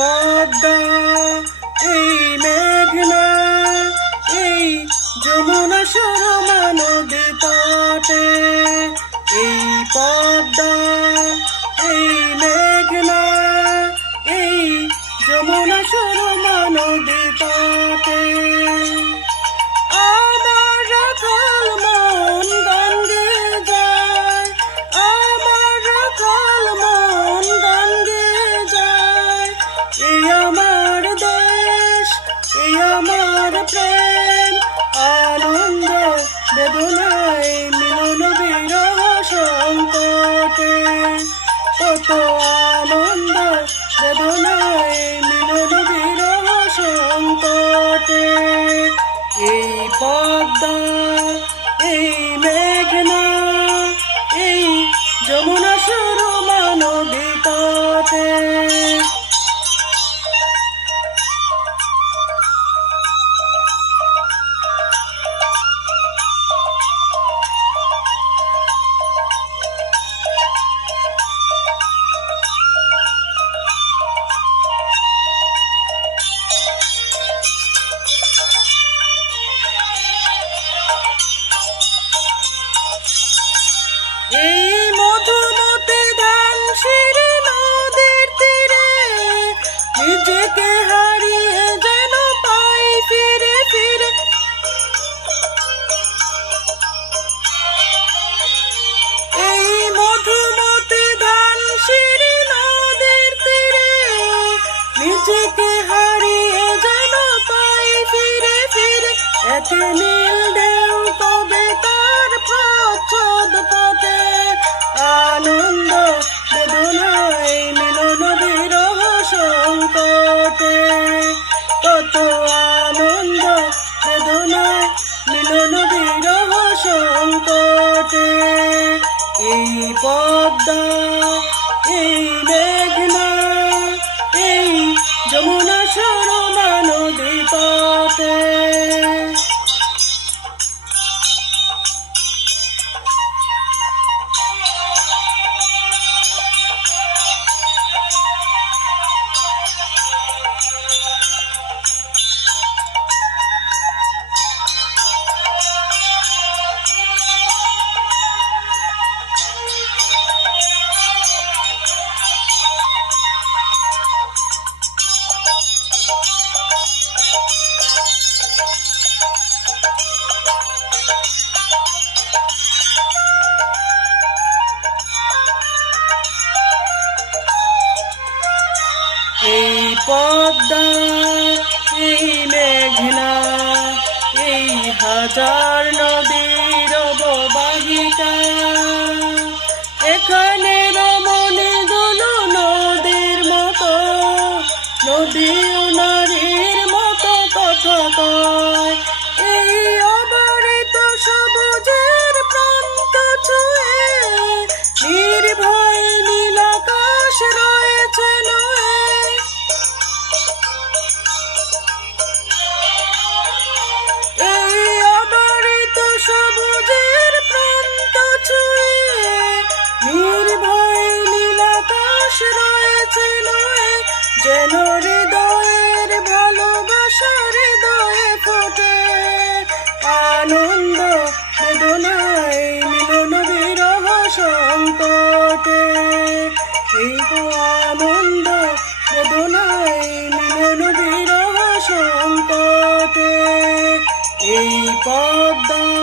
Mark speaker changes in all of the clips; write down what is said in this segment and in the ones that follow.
Speaker 1: পদ্মা এই মেঘনা এই যমুনা সুরমা নদী তটে এই পদ্মা, এই মেঘনা এই যমুনা সুরমা নদী তটে এই পদ্মা এতে নীল ঢেউ তবে তার আনন্দ বেদনায় মিলন বিরহ সংকটে। কত আনন্দ বেদনায় মিলন বিরহ সংকটে। এই পদ্মা, এই পদ্মা এই মেঘনা এই হাজার নদীর অববাহিকা। এখানে রমণে দুলো নদীর মতো নদী যেন হৃদয়ের ভালোবাসা হৃদয়ে ফোটে। আনন্দ, বেদনায় মিলন বিরহ সংকটে। এই আনন্দ, বেদনায় মিলন বিরহ সংকটে। এই পদ্মা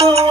Speaker 1: Oh.